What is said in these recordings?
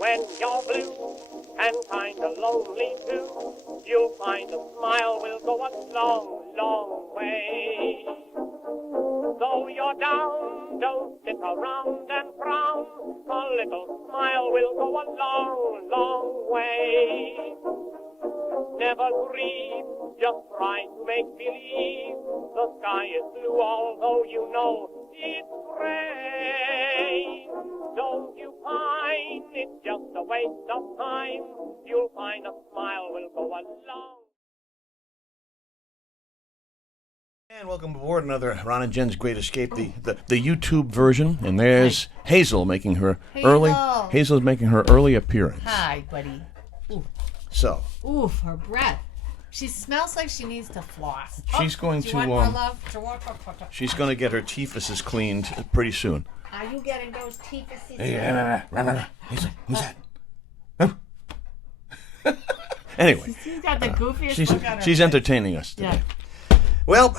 when you're blue and kinda lonely too, you'll find a smile will go a long, long way. Though you're down, don't sit around and frown. A little smile will go a long, long way. Never grieve, just try to make believe the sky is blue, although you know it's gray. Don't you pine, it's just a waste of time. You'll find a smile will go a long. And welcome aboard another Ron and Jen's Great Escape, the YouTube version. And there's Hazel making her Hazel's making her early appearance. Hi, buddy. Ooh. So. Oof, her breath. She smells like she needs to floss. She's going do you to. want more love? She's going to get her teethuses cleaned pretty soon. Are you getting those teethuses? Hey, Hazel, who's that? Anyway. She's got the goofiest look on her She's face. entertaining us today. Yeah. Well,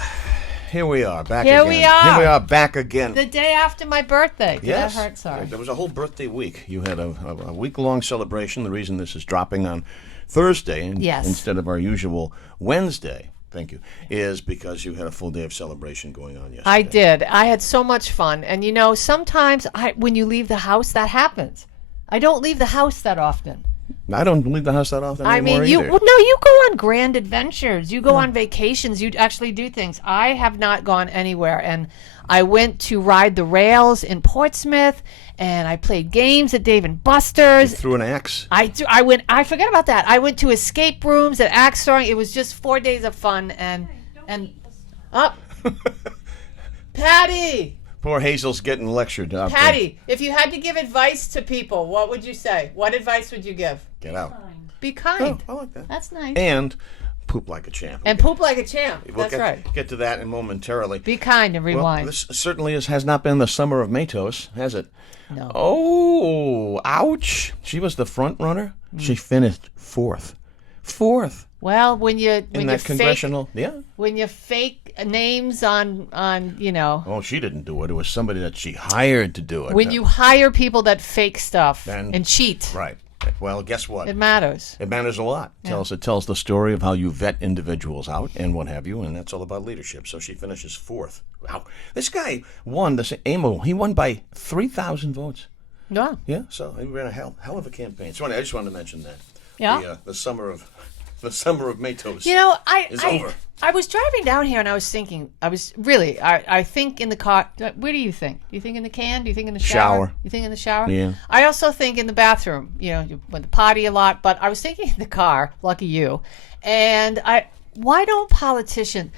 here we are, back Here again. we are. Here we are, back again. The day after my birthday. Yes. That hurt, sorry. There was a whole birthday week. You had a week-long celebration. The reason this is dropping on Thursday instead of our usual Wednesday, thank you, is because you had a full day of celebration going on yesterday. I did. I had so much fun. And, you know, sometimes when you leave the house, that happens. I don't leave the house that often. I don't leave the house that often anymore you either. you go on grand adventures. You go on vacations. You actually do things. I have not gone anywhere, and I went to ride the rails in Portsmouth, and I played games at Dave and Buster's. You threw an axe. I forget about that. I went to escape rooms at axe throwing. It was just 4 days of fun, and up, Patty. Poor Hazel's getting lectured. Patty, if you had to give advice to people, what would you say? What advice would you give? Get out. Be kind. Oh, I like that. That's nice. And poop like a champ. And poop like a champ. We'll That's right. Get to that in momentarily. Be kind and rewind. Well, this certainly has not been the summer of Matos, has it? No. Oh, ouch. She was the front runner. She finished fourth. Well, when you congressional, when you fake names on Oh, she didn't do it. It was somebody that she hired to do it. When you hire people that fake stuff and cheat. Right. Well, guess what? It matters. It matters a lot. It tells the story of how you vet individuals out and what have you, and that's all about leadership. So she finishes fourth. Wow. This guy won, Amo, he won by 3,000 votes. Yeah. Yeah, so he ran a hell of a campaign. So I just wanted to mention that. Yeah. The summer of Matos is over. I was driving down here and I was thinking, I think in the car. Where do you think? Do you think in the can? Do you think in the shower? You think in the shower? Yeah. I also think in the bathroom. You know, you went to potty a lot, but I was thinking in the car, lucky you. And why don't politicians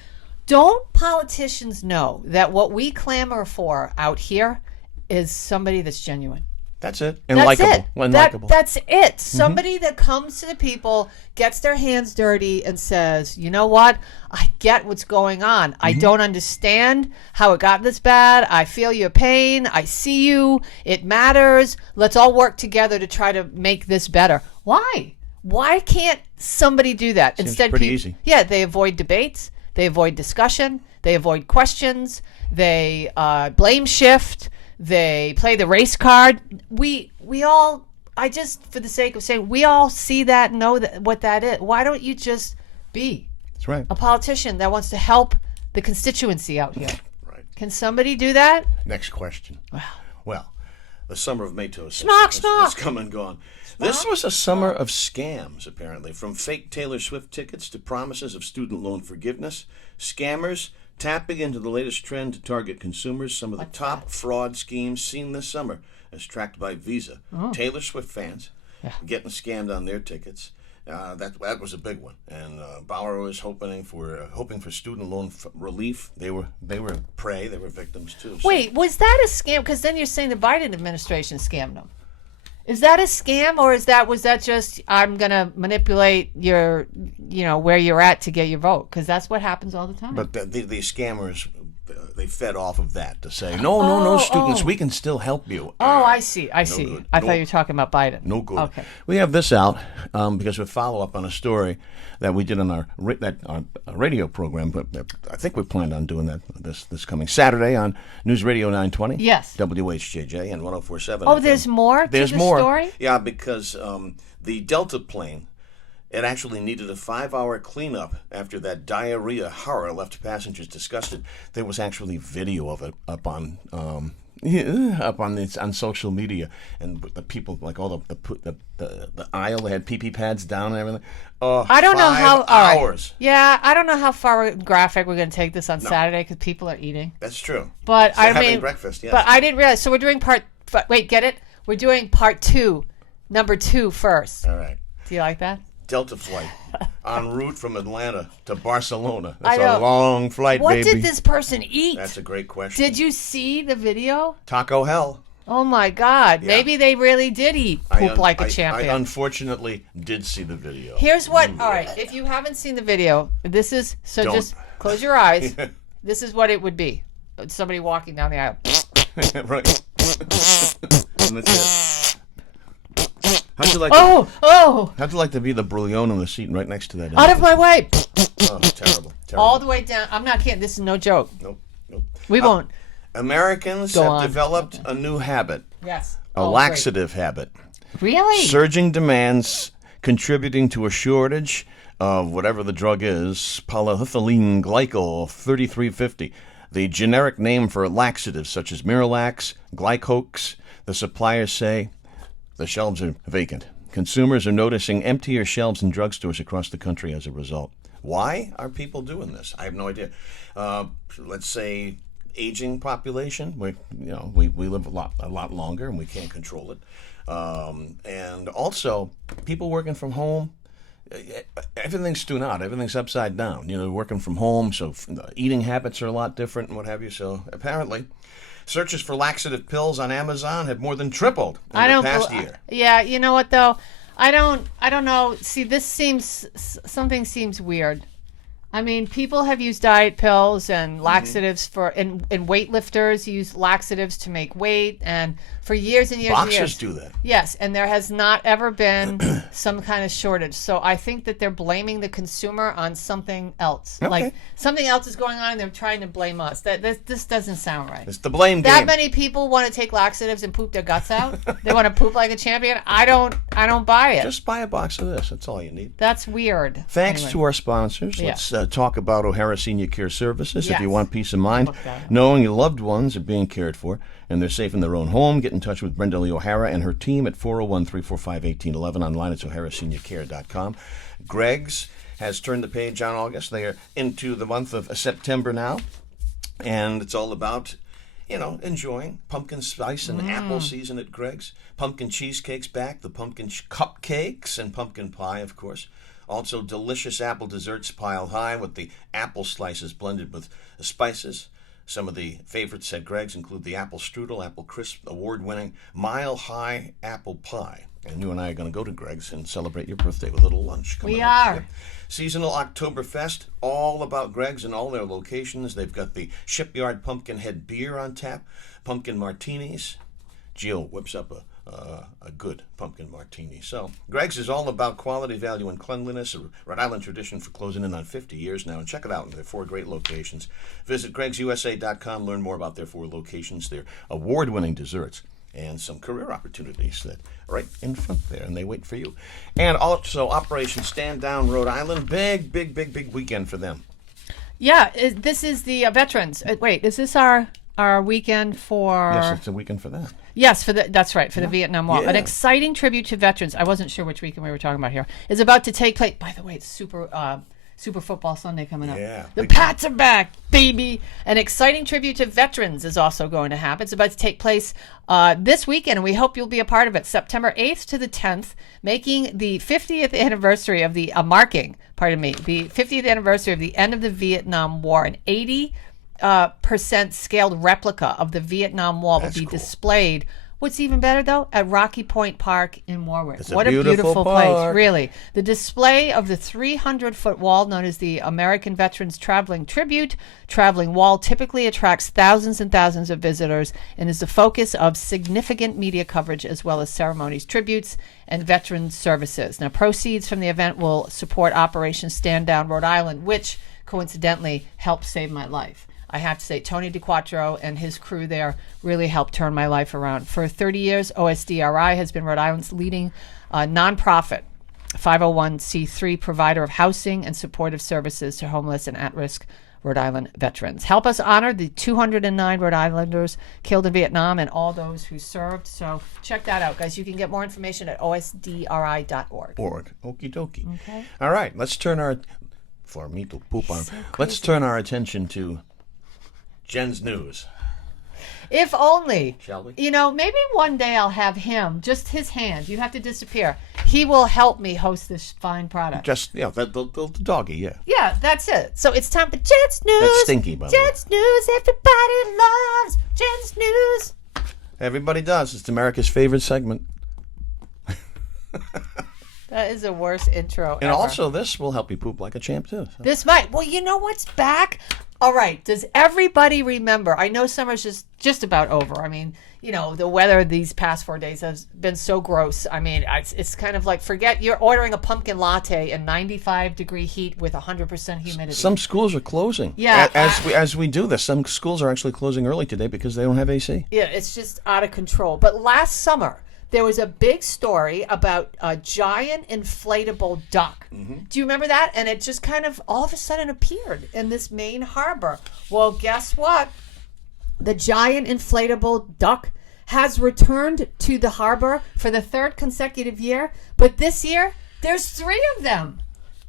know that what we clamor for out here is somebody that's genuine? That's it. And likable. That's it. Somebody that comes to the people, gets their hands dirty, and says, you know what? I get what's going on. I don't understand how it got this bad. I feel your pain. I see you. It matters. Let's all work together to try to make this better. Why? Why can't somebody do that? Seems Instead, pretty easy. Yeah, they avoid debates. They avoid discussion. They avoid questions. They blame shift. They play the race card. We all, for the sake of saying, we all see that, know what that is. Why don't you just be That's right. a politician that wants to help the constituency out here? Right. Can somebody do that? Next question. Well, the summer of Matos Schmuck. has come and gone. This was a summer of scams, apparently, from fake Taylor Swift tickets to promises of student loan forgiveness. Scammers tapping into the latest trend to target consumers. Some of the top fraud schemes seen this summer, as tracked by Visa. Taylor Swift fans getting scammed on their tickets. That was a big one, and Bauer was hoping for student loan relief. They were prey. They were victims too. So. Wait, was that a scam? Because then you're saying the Biden administration scammed them. Is that a scam, or was that just I'm gonna manipulate your, where you're at to get your vote? Because that's what happens all the time. But the scammers they fed off of that to say, no, students, we can still help you. Oh, I see. Good. I thought you were talking about Biden. No good. Okay. We have this out because we follow up on a story that we did on our radio program, but I think we planned on doing that this coming Saturday on News Radio 920. Yes. WHJJ and 104.7. Oh, there's more There's to the more. story? Yeah, because the Delta plane, it actually needed a 5-hour cleanup after that diarrhea horror left passengers disgusted. There was actually video of it up on social media, and the people, like all the aisle, they had pee pads down and everything. I don't know how. 5 hours. Right. Yeah, I don't know how far graphic we're going to take this on Saturday because people are eating. That's true. But having breakfast. Yes. But I didn't realize. So we're doing wait, get it? We're doing part 2, number 2 first. All right. Do you like that? Delta flight en route from Atlanta to Barcelona. That's a long flight, what baby. What did this person eat? That's a great question. Did you see the video? Taco hell. Oh my God! Yeah. Maybe they really did eat poop like a champion. I unfortunately did see the video. Here's what. All right, if you haven't seen the video, this is just close your eyes. This is what it would be: somebody walking down the aisle. Right. And that's it. How'd you like? How'd you like to be the brouillon on the seat right next to that? Out of my way! Oh, terrible. All the way down. I'm not kidding. This is no joke. Nope. We won't. Americans have developed a new habit. Yes. A laxative habit. Really? Surging demands contributing to a shortage of whatever the drug is, polyethylene glycol 3350, the generic name for laxatives such as Miralax, Glycox. The suppliers say the shelves are vacant. Consumers are noticing emptier shelves in drugstores across the country as a result. Why are people doing this? I have no idea. Let's say aging population. We live a lot longer and we can't control it. And also people working from home. Everything's strewn out. Everything's upside down. Working from home, so eating habits are a lot different and what have you. So apparently, searches for laxative pills on Amazon have more than tripled in the past year. Yeah, you know what though? I don't know. See, something seems weird. I mean, people have used diet pills and laxatives and weightlifters use laxatives to make weight, and for years and years Boxers and years. do that. Yes, and there has not ever been some kind of shortage. So I think that they're blaming the consumer on something else. Okay. Like something else is going on and they're trying to blame us. This doesn't sound right. It's the blame game. That many people want to take laxatives and poop their guts out? They want to poop like a champion? I don't buy it. Just buy a box of this. That's all you need. That's weird. Thanks to our sponsors. Yeah. Let's talk about O'Hara Senior Care Services. Yes. If you want peace of mind, knowing your loved ones are being cared for and they're safe in their own home, get in touch with Brenda Lee O'Hara and her team at 401-345-1811. Online, it's o'haraseniorcare.com. Greg's has turned the page on August. They are into the month of September now, and it's all about enjoying pumpkin spice and apple season at Greg's. Pumpkin cheesecake's back, the pumpkin cupcakes, and pumpkin pie, of course. Also, delicious apple desserts piled high with the apple slices blended with spices. Some of the favorites at Greg's include the apple strudel, apple crisp, award-winning Mile High apple pie. And you and I are going to go to Greg's and celebrate your birthday with a little lunch. We are. Yep. Seasonal Oktoberfest, all about Greg's and all their locations. They've got the Shipyard Pumpkinhead beer on tap, pumpkin martinis. Gio whips up a good pumpkin martini. So Greg's is all about quality, value, and cleanliness, a Rhode Island tradition for closing in on 50 years now. And check it out in their 4 great locations. Visit gregsusa.com, learn more about their 4 locations, their award-winning desserts, and some career opportunities that are right in front there, and they wait for you. And also Operation Stand Down Rhode Island, big weekend for them. Yeah, this is the veterans. Wait, is this our weekend for? Yes, it's a weekend for that. Yes, that's right, for the Vietnam War. Yeah. An exciting tribute to veterans. I wasn't sure which weekend we were talking about here. Is about to take place. By the way, it's Super Football Sunday coming up. Yeah, the Pats are back, baby. An exciting tribute to veterans is also going to happen. It's about to take place this weekend, and we hope you'll be a part of it. September 8th to the 10th, making the 50th anniversary of the 50th anniversary of the end of the Vietnam War. An 80% scaled replica of the Vietnam Wall will be displayed. What's even better, though, at Rocky Point Park in Warwick. It's a What a beautiful beautiful park. place, really. The display of the 300-foot wall, known as the American Veterans Traveling Tribute, Traveling Wall, typically attracts thousands and thousands of visitors and is the focus of significant media coverage as well as ceremonies, tributes, and veteran services. Now, proceeds from the event will support Operation Stand Down Rhode Island, which coincidentally helped save my life. I have to say, Tony DeQuattro and his crew there really helped turn my life around. For 30 years, OSDRI has been Rhode Island's leading nonprofit 501c3 provider of housing and supportive services to homeless and at-risk Rhode Island veterans. Help us honor the 209 Rhode Islanders killed in Vietnam and all those who served. So check that out, guys. You can get more information at osdri.org. Okie dokie. Okay. All right, let's turn our... For me to poop on. Let's turn our attention to Jen's news. If only. Shall we? You know, maybe one day I'll have him, just his hand. You have to disappear. He will help me host this fine product. Just, the doggy, yeah. Yeah, that's it. So it's time for Jen's News. That's Stinky, by the way. Jen's News. Everybody loves Jen's News. Everybody does. It's America's favorite segment. That is the worst intro And ever. also, this will help you poop like a champ, too. So. This might. Well, you know what's back? All right. Does everybody remember? I know summer's just about over. I mean, you know, the weather these past 4 days has been so gross. I mean, it's kind of like, forget you're ordering a pumpkin latte in 95-degree heat with 100% humidity. Some schools are closing. Yeah, As we do this, some schools are actually closing early today because they don't have AC. Yeah, it's just out of control. But last summer, there was a big story about a giant inflatable duck. Mm-hmm. Do you remember that? And it just kind of all of a sudden appeared in this Maine harbor. Well, guess what? The giant inflatable duck has returned to the harbor for the third consecutive year. But this year, there's 3 of them.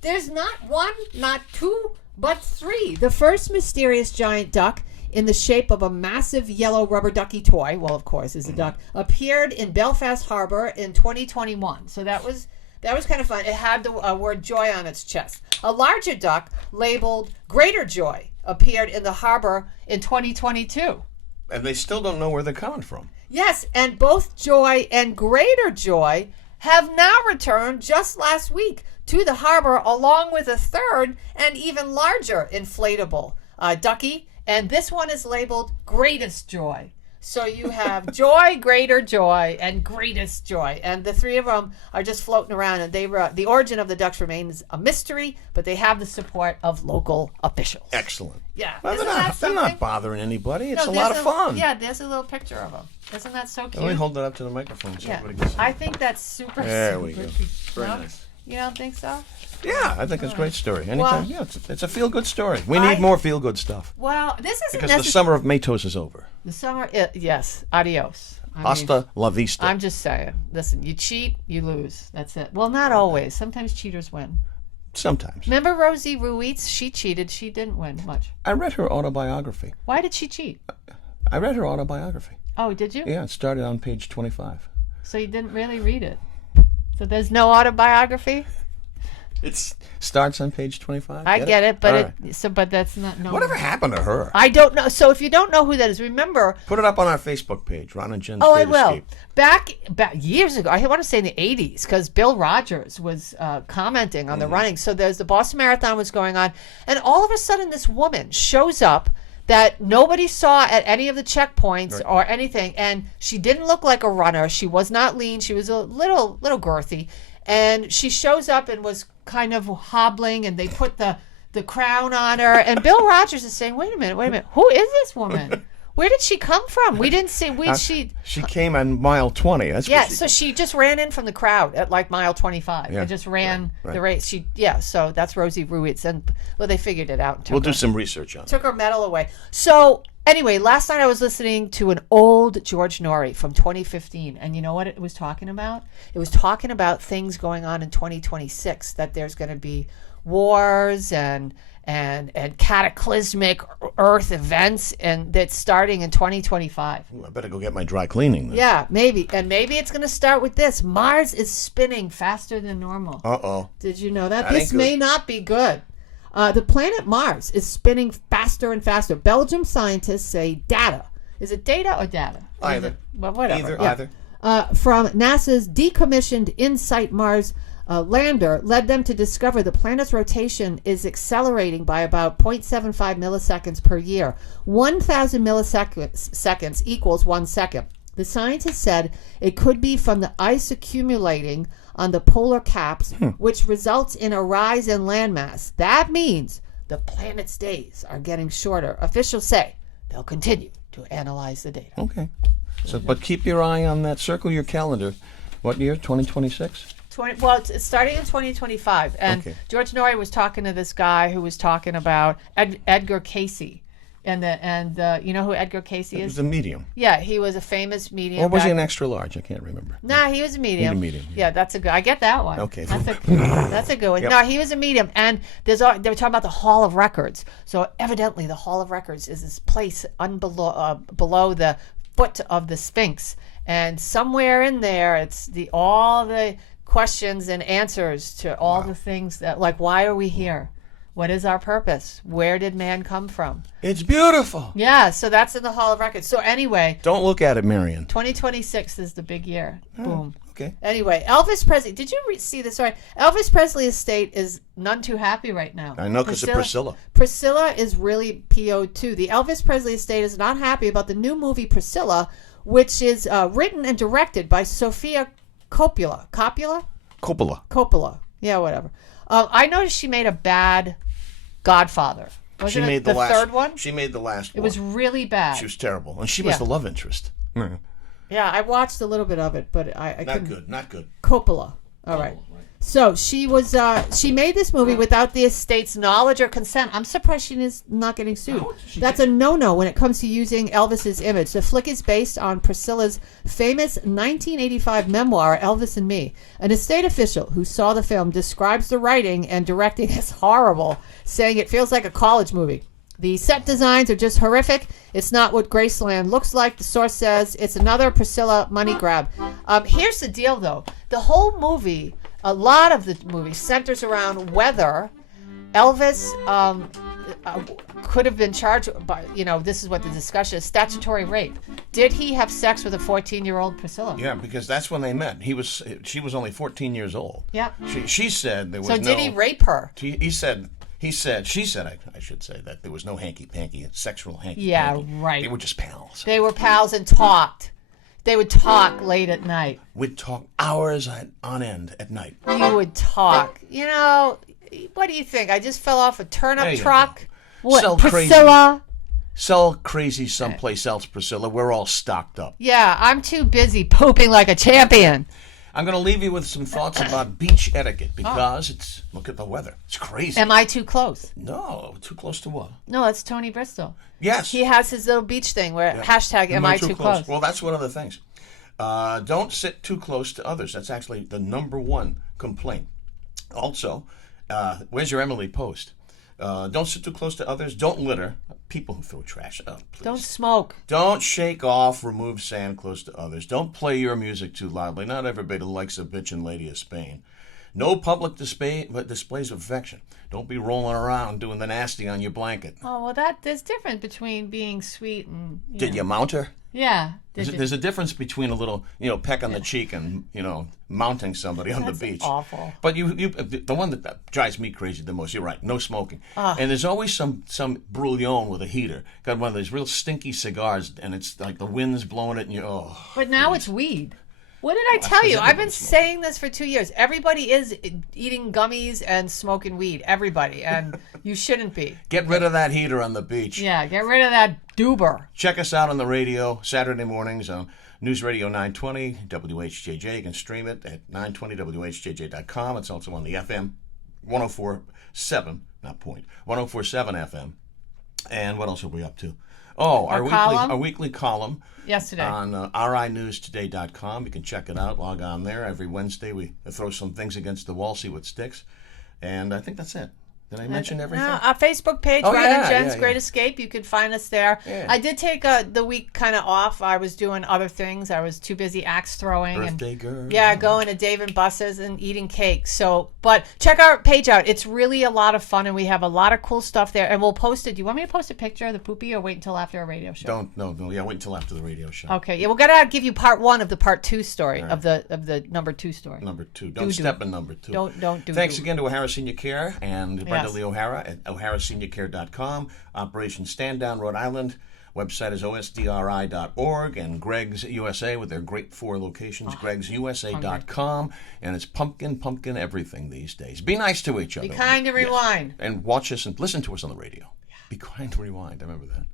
There's not 1, not 2, but 3. The first mysterious giant duck, in the shape of a massive yellow rubber ducky toy, well, of course, is a duck, appeared in Belfast Harbor in 2021. So that was kind of fun. It had the word joy on its chest. A larger duck labeled Greater Joy appeared in the harbor in 2022. And they still don't know where they're coming from. Yes, and both Joy and Greater Joy have now returned just last week to the harbor, along with a third and even larger inflatable ducky. And this one is labeled Greatest Joy. So you have Joy, Greater Joy, and Greatest Joy. And the 3 of them are just floating around. And the origin of the ducks remains a mystery, but they have the support of local officials. Excellent. Yeah. Well, they're not bothering anybody. It's a there's lot of fun. Yeah, there's a little picture of them. Isn't that so cute? Let me hold that up to the microphone so Yeah. everybody can see. I think that's super There we go. cute. Very No? nice. You don't think so? Yeah, I think it's a great story. Anytime, Well, yeah, it's a feel-good story. We need more feel-good stuff. Well, this isn't Because the summer of Matos is over. The summer, yes. Adios. Hasta la vista. I'm just saying. Listen, you cheat, you lose. That's it. Well, not always. Sometimes cheaters win. Sometimes. Remember Rosie Ruiz? She cheated. She didn't win much. I read her autobiography. Why did she cheat? I read her autobiography. Oh, did you? Yeah, it started on page 25. So you didn't really read it. So there's no autobiography? It starts on page 25. I get it, but All but that's not no. Whatever happened to her? I don't know. So if you don't know who that is, remember. Put it up on our Facebook page, Ron and Jen's Oh, I Great will. Escape. Back years ago, I want to say in the 80s, because Bill Rogers was commenting on the running. So there's the Boston Marathon was going on, and all of a sudden this woman shows up that nobody saw at any of the checkpoints or anything, and she didn't look like a runner. She was not lean. She was a little girthy, and she shows up and was kind of hobbling, and they put the crown on her, and Bill Rogers is saying, wait a minute, who is this woman? Where did she come from? We didn't see. She came on mile 20. That's yeah. what So she just ran in from the crowd at like mile 25 Yeah. and just ran Right. the race. So that's Rosie Ruiz, and they figured it out. And We'll do some research on it. took her medal away. So anyway, last night I was listening to an old George Norrie from 2015, and you know what it was talking about? It was talking about things going on in 2026, that there's going to be wars and cataclysmic earth events, and that's starting in 2025. Ooh, I better go get my dry cleaning then. Yeah, maybe. And maybe it's going to start with this. Mars is spinning faster than normal. Uh-oh. Did you know that? That ain't This good. may not be good. The planet Mars is spinning faster and faster. Belgium scientists say data Is it data or data? Either. Well, whatever. Either. From NASA's decommissioned InSight Mars lander led them to discover the planet's rotation is accelerating by about 0.75 milliseconds per year. 1,000 milliseconds equals 1 second. The scientists said it could be from the ice accumulating on the polar caps, which results in a rise in landmass. That means the planet's days are getting shorter. Officials say they'll continue to analyze the data. Okay. So, but keep your eye on that. Circle your calendar. What year? 2026? Well, it's starting in 2025. And Okay. George Norrie was talking to this guy who was talking about Edgar Cayce. And you know who Edgar Cayce It is? was a medium. Yeah, he was a famous medium. Or was he back- an extra large? I can't remember. Nah, he was a medium. Medium, Yeah, that's a good. I get that one. Okay. That's a good one. Yep. No, he was a medium, and they were talking about the Hall of Records. So evidently, the Hall of Records is this place below the foot of the Sphinx, and somewhere in there, it's all the questions and answers to all the things that, like, why are we here? What is our purpose? Where did man come from? It's beautiful. Yeah, so that's in the Hall of Records. So anyway, Don't look at it, Marion. 2026 is the big year. Boom. Okay. Anyway, Elvis Presley. Did you see this? Sorry, Elvis Presley estate is none too happy right now. I know, because of Priscilla. Priscilla is really PO'd too. The Elvis Presley estate is not happy about the new movie Priscilla, which is written and directed by Sofia Coppola. Coppola. Yeah, whatever. I noticed she made a bad Godfather. She Wasn't made it the last, third one? She made the last It one. was really bad. She was terrible. And she was Yeah. the love interest. Yeah, I watched a little bit of it, but I Not couldn't. good. Not good. Coppola. All right. So she was. She made this movie without the estate's knowledge or consent. I'm surprised she is not getting sued. That's a no-no when it comes to using Elvis's image. The flick is based on Priscilla's famous 1985 memoir, Elvis and Me. An estate official who saw the film describes the writing and directing as horrible, saying it feels like a college movie. The set designs are just horrific. It's not what Graceland looks like. The source says it's another Priscilla money grab. Here's the deal, though. The whole movie, a lot of the movie centers around whether Elvis could have been charged by, this is what the discussion is, statutory rape. Did he have sex with a 14-year-old Priscilla? Yeah, because that's when they met. She was only 14 years old. Yeah. She said there was So no... did he rape her? She said, I should say, that there was no hanky-panky, sexual hanky-panky. Yeah, right. They were just pals. They were pals and talked. They would talk late at night. We'd talk hours on end at night. You would talk. What do you think? I just fell off a turnip There you truck. go. What, Sell Priscilla? Sell crazy someplace else, Priscilla. We're all stocked up. Yeah, I'm too busy pooping like a champion. I'm going to leave you with some thoughts about beach etiquette because look at the weather. It's crazy. Am I too close? No, too close to what? No, that's Tony Bristol. Yes. He has his little beach thing where hashtag am I too close? Well, that's one of the things. Don't sit too close to others. That's actually the number one complaint. Also, where's your Emily post? Don't sit too close to others. Don't litter. People who throw trash. Oh, please. Don't smoke. Don't shake off, remove sand close to others. Don't play your music too loudly. Not everybody likes a bitchin' lady of Spain. No public displays of affection. Don't be rolling around doing the nasty on your blanket. Oh, well, there's difference between being sweet and... Did you mount her? Yeah. There's a difference between a little, peck on the cheek and, mounting somebody on the beach. Awful. But the one that drives me crazy the most, you're right, no smoking. And there's always some brouillon with a heater. Got one of those real stinky cigars, and it's like the wind's blowing it, and But now it's weed. What did I tell you? I've been saying this for 2 years. Everybody is eating gummies and smoking weed. Everybody. And you shouldn't be. Get rid of that heater on the beach. Yeah, get rid of that doober. Check us out on the radio Saturday mornings on News Radio 920 WHJJ. You can stream it at 920WHJJ.com. It's also on the FM 104.7, not point, 104.7 FM. And what else are we up to? Oh, our weekly column. Yesterday. On rinewstoday.com. You can check it out. Log on there. Every Wednesday we throw some things against the wall, see what sticks. And I think that's it. Did I mention everything? Our Facebook page, Oh, Ron yeah, and Jen's yeah, Great yeah. Escape. You can find us there. Yeah. I did take the week kind of off. I was doing other things. I was too busy axe throwing. Birthday girl. Yeah, going to Dave and Buster's and eating cake. So, but check our page out. It's really a lot of fun, and we have a lot of cool stuff there. And we'll post it. Do you want me to post a picture of the poopy, or wait until after a radio show? No. Yeah, wait until after the radio show. Okay. Yeah, we're gonna give you part 1 of the part 2 story of the number 2 story. Number 2. Don't step in number 2. Don't do. Thanks again to O'Hara Senior Care and Brenda Yes. Lee O'Hara at oharaseniorcare.com. Operation Stand Down, Rhode Island. Website is osdri.org, and Greg's USA with their great 4 locations, gregsusa.com. And it's pumpkin everything these days. Be nice to each other. Be kind and rewind. And watch us and listen to us on the radio. Be kind and rewind. I remember that.